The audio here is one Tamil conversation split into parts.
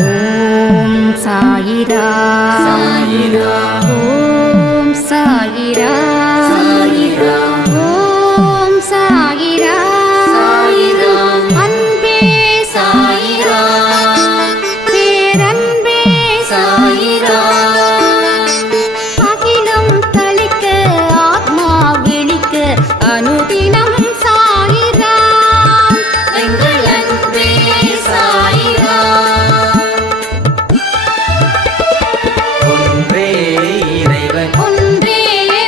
ஓம் சாயிரா சாயிரா ஓம் சாயிரா சாயிரா ஓம் சாயிரா சாயிரா அன்பே சாயிரா பேரன்பே சாயிரா அகிலம் தளிக்க ஆத்மா விழிக்க அனுதினம் சாயிரா எங்கள் அன்பே சாயிரா ஒன்றே இறைவன் ஒன்றே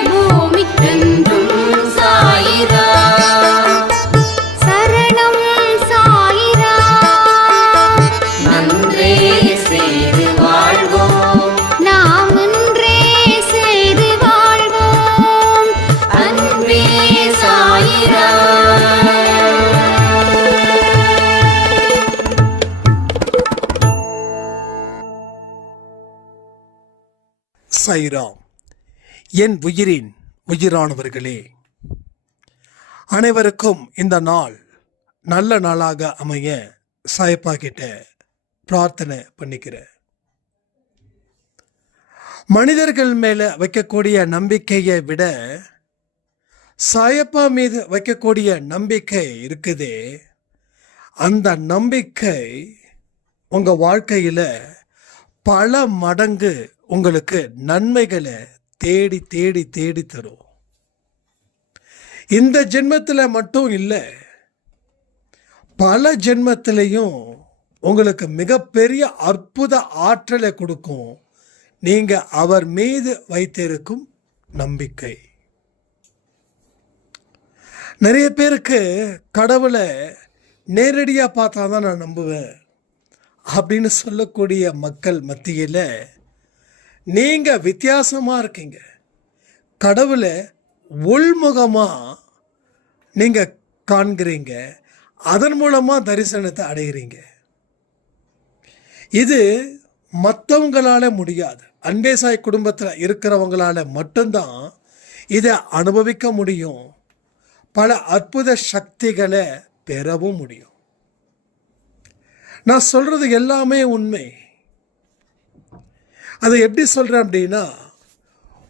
பூமிக்கென்றும் சாயிரா சரணம் சாயிரா நன்றே செய்து வாழ்வோம் நாம் ஒன்றே செய்து வாழ்வோம் அன்பே சாயிரா சாயிராம். என் உயிரின் உயிரானவர்களே, அனைவருக்கும் இந்த நாள் நல்ல நாளாக அமைய சாயப்பா கிட்ட பிரார்த்தனை பண்ணிக்கிறேன். மனிதர்கள் மேல வைக்கக்கூடிய நம்பிக்கையை விட சாயப்பா மீது வைக்கக்கூடிய நம்பிக்கை இருக்குதே, அந்த நம்பிக்கை உங்க வாழ்க்கையில பல மடங்கு உங்களுக்கு நன்மைகளை தேடி தேடி தேடி தரும். இந்த ஜென்மத்தில் மட்டும் இல்லை, பல ஜென்மத்திலையும் உங்களுக்கு மிகப்பெரிய அற்புத ஆற்றலை கொடுக்கும் நீங்க அவர் மீது வைத்திருக்கும் நம்பிக்கை. நிறைய பேருக்கு கடவுளை நேரடியாக பார்த்தா தான் நான் நம்புவேன் அப்படின்னு சொல்லக்கூடிய மக்கள் மத்தியில் நீங்கள் வித்தியாசமாக இருக்கீங்க. கடவுளை உள்முகமாக நீங்கள் காண்கிறீங்க, அதன் மூலமாக தரிசனத்தை அடைகிறீங்க. இது மற்றவங்களால முடியாது. அன்பேசாய் குடும்பத்தில் இருக்கிறவங்களால மட்டும்தான் இதை அனுபவிக்க முடியும், பல அற்புத சக்திகளை பெறவும் முடியும். நான் சொல்றது எல்லாமே உண்மை. அதை எப்படி சொல்றேன் அப்படின்னா,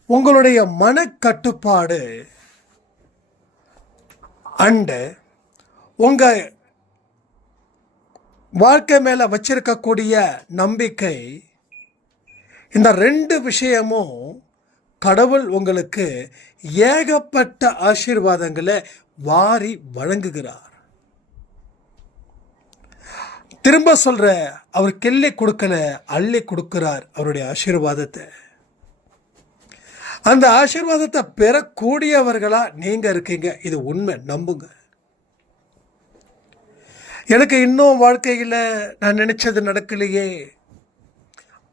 உங்களுடைய மனக்கட்டுப்பாடு அண்டு உங்க வாழ்க்கை மேல வச்சிருக்கக்கூடிய நம்பிக்கை, இந்த ரெண்டு விஷயமும் கடவுள் உங்களுக்கு ஏகப்பட்ட ஆசீர்வாதங்களை வாரி வழங்குகிறார். திரும்ப சொல்ற, அவர் கெல்லி கொடுக்கல, அள்ளி கொடுக்கிறார் அவருடைய ஆசீர்வாதத்தை. அந்த ஆசீர்வாதத்தை பெறக்கூடியவர்களா நீங்க இருக்கீங்க. இது உண்மை, நம்புங்க. எனக்கு இன்னும் வாழ்க்கையில் நான் நினைச்சது நடக்கலையே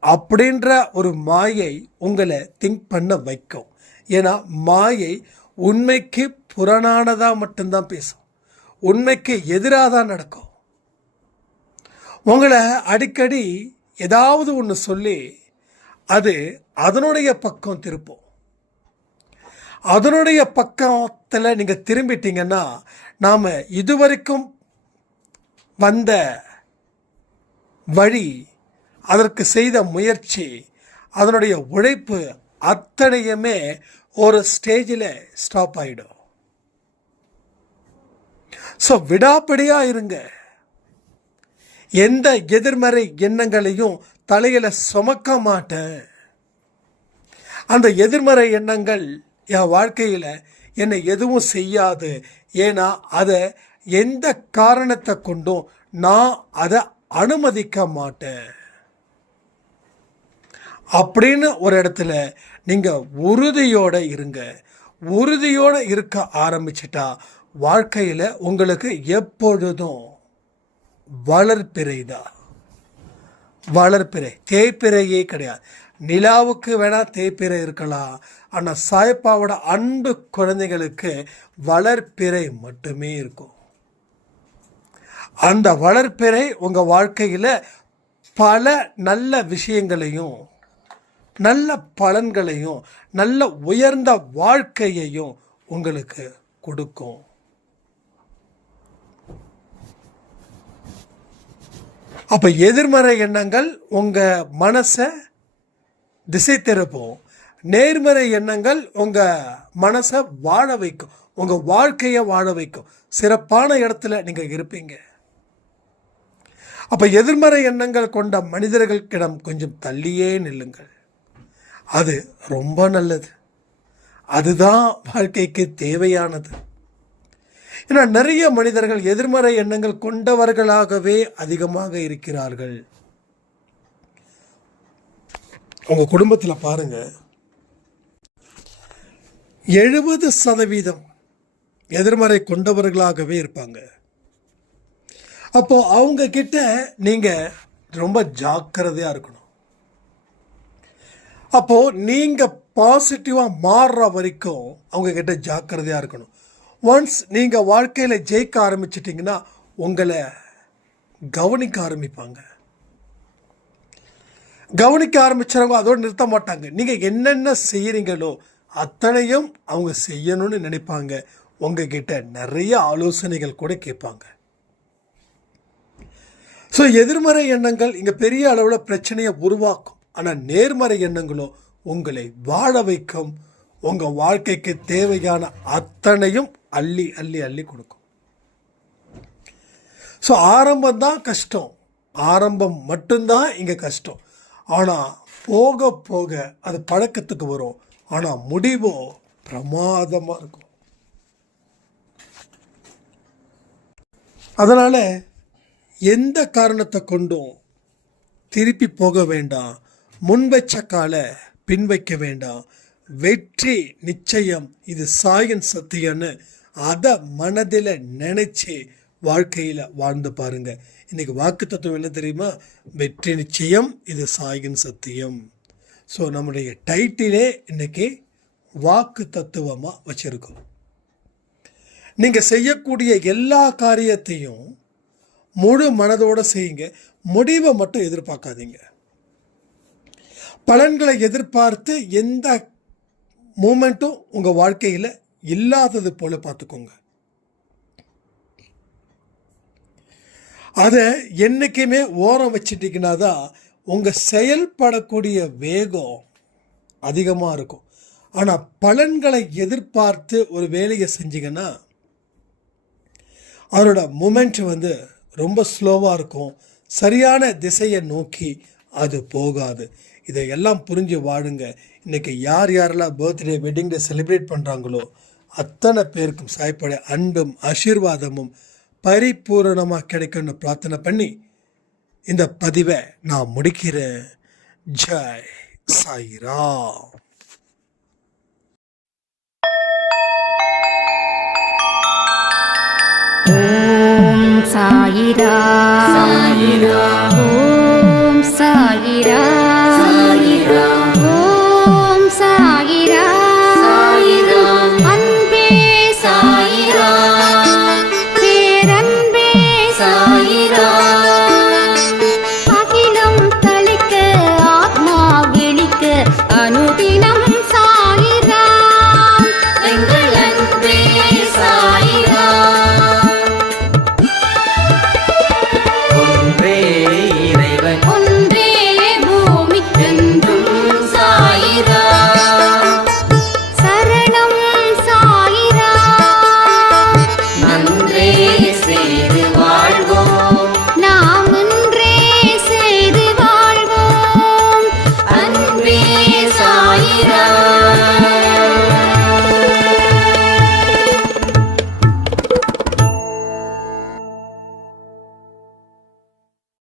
அப்படின்ற ஒரு மாயை உங்களை திங்க் பண்ண வைக்கும். ஏன்னா மாயை உண்மைக்கு புறணானதாக மட்டும்தான் பேசும், உண்மைக்கு எதிராக தான் நடக்கும். உங்களை அடிக்கடி ஏதாவது ஒன்று சொல்லி அது அதனுடைய பக்கம் திருப்போம். அதனுடைய பக்கத்தில் நீங்கள் திரும்பிட்டீங்கன்னா, நாம் இதுவரைக்கும் வந்த வழி, அதற்கு செய்த முயற்சி, அதனுடைய உழைப்பு அத்தனையுமே ஒரு ஸ்டேஜில் ஸ்டாப் ஆகிடும். ஸோ விடாப்படியாக இருங்க. எந்த எதிர்மறை எண்ணங்களையும் தலையில் சுமக்க மாட்டேன். அந்த எதிர்மறை எண்ணங்கள் என் வாழ்க்கையில் என்னை எதுவும் செய்யாது. ஏன்னா அதை எந்த காரணத்தை கொண்டும் நான் அதை அனுமதிக்க மாட்டேன் அப்படின்னு ஒரு இடத்துல நீங்கள் உறுதியோடு இருங்க. உறுதியோடு இருக்க ஆரம்பிச்சிட்டா வாழ்க்கையில் உங்களுக்கு எப்பொழுதும் வளர்ப்பிறை தான். வளர்ப்பிறை, தேய்ப்பிறையே கிடையாது. நிலாவுக்கு வேணால் தேய்ப்பிறை இருக்கலாம், ஆனால் சாயப்பாவோட அன்பு குழந்தைகளுக்கு வளர்ப்பிறை மட்டுமே இருக்கும். அந்த வளர்ப்பிறை உங்கள் வாழ்க்கையில் பல நல்ல விஷயங்களையும், நல்ல பலன்களையும், நல்ல உயர்ந்த வாழ்க்கையையும் உங்களுக்கு கொடுக்கும். அப்போ எதிர்மறை எண்ணங்கள் உங்கள் மனசை திசை திருப்பும், நேர்மறை எண்ணங்கள் உங்கள் மனசை வாழ வைக்கும், உங்கள் வாழ்க்கையை வாழ வைக்கும், சிறப்பான இடத்துல நீங்கள் இருப்பீங்க. அப்போ எதிர்மறை எண்ணங்கள் கொண்ட மனிதர்களிடம் கொஞ்சம் தள்ளியே நில்லுங்கள். அது ரொம்ப நல்லது. அதுதான் வாழ்க்கைக்கு தேவையானது. ஏன்னா நிறைய மனிதர்கள் எதிர்மறை எண்ணங்கள் கொண்டவர்களாகவே அதிகமாக இருக்கிறார்கள். உங்க குடும்பத்தில் பாருங்க, 70% எதிர்மறை கொண்டவர்களாகவே இருப்பாங்க. அப்போ அவங்க கிட்ட நீங்க ரொம்ப ஜாக்கிரதையா இருக்கணும். அப்போ நீங்க பாசிட்டிவா மாறுற வரைக்கும் அவங்க கிட்ட ஜாக்கிரதையா இருக்கணும். ஒன்ஸ் நீங்க வாழ்க்கையில ஜெயிக்க ஆரம்பிச்சிட்டிங்கன்னா உங்களை கவனிக்க ஆரம்பிப்பாங்க. கவனிக்க ஆரம்பிச்சவங்க அதோடு நிறுத்த மாட்டாங்க. நீங்க என்னென்ன செய்யறீங்களோ அத்தனையும் அவங்க செய்யணும்னு நினைப்பாங்க. உங்ககிட்ட நிறைய ஆலோசனைகள் கூட கேட்பாங்க. ஸோ எதிர்மறை எண்ணங்கள் இங்கே பெரிய அளவில் பிரச்சனையை உருவாக்கும். ஆனால் நேர்மறை எண்ணங்களோ உங்களை வாழ வைக்கும், உங்கள் வாழ்க்கைக்கு தேவையான அத்தனையும் அள்ளி அள்ளி அள்ளி கொடுக்கும். ஸோ ஆரம்பம் தான் கஷ்டம், ஆரம்பம் மட்டும்தான் இங்கே கஷ்டம். ஆனால் போக போக அது பழக்கத்துக்கு வரும். ஆனால் முடிவோ பிரமாதமாக இருக்கும். அதனால் எந்த காரணத்தை கொண்டும் திருப்பி போக வேண்டாம், முன் வச்ச காலை பின் வைக்க வேண்டாம். வெற்றி நிச்சயம், இது சாயின் சத்தியம்னு அதை மனதில் நினைச்சு வாழ்க்கையில் வாழ்ந்து பாருங்க. இன்னைக்கு வாக்கு தத்துவம் என்ன தெரியுமா? வெற்றி நிச்சயம், இது சாயின் சத்தியம். ஸோ நம்முடைய டைட்டிலே இன்னைக்கு வாக்கு தத்துவமாக வச்சிருக்கோம். நீங்கள் செய்யக்கூடிய எல்லா காரியத்தையும் முழு மனதோடு செய்யுங்க. முடிவை மட்டும் எதிர்பார்க்காதீங்க. பலன்களை எதிர்பார்த்து எந்த மூமெண்ட்டும் உங்கள் வாழ்க்கையில் இல்லாதது போல பார்த்துக்கோங்க. அதை என்றைக்குமே ஓரம் வச்சிட்டிங்கன்னா தான் உங்கள் செயல்படக்கூடிய வேகம் அதிகமாக இருக்கும். ஆனால் பலன்களை எதிர்பார்த்து ஒரு வேலையை செஞ்சிங்கன்னா அதோட மூமெண்ட் ரொம்ப ஸ்லோவாக இருக்கும். சரியான திசையை நோக்கி அது போகாது. இதையெல்லாம் புரிஞ்சு வாழுங்க. இன்றைக்கி யார் யாரெல்லாம் பர்த்டே வெட்டிங் டே செலிப்ரேட் பண்ணுறாங்களோ அத்தனை பேருக்கும் சாய்ப்படைய அன்பும் ஆசீர்வாதமும் பரிபூரணமாக கிடைக்கும்னு பிரார்த்தனை பண்ணி இந்த பதிவை நான் முடிக்கிறேன். ஜெய் சாய்ராம். ஓம் சாயிரா சாயிரா ஓம் சாயிரா சாயிரா ஓம் சாயிரா சாயிரா அன்பே சாயிரா பேரன்பே சாயிரா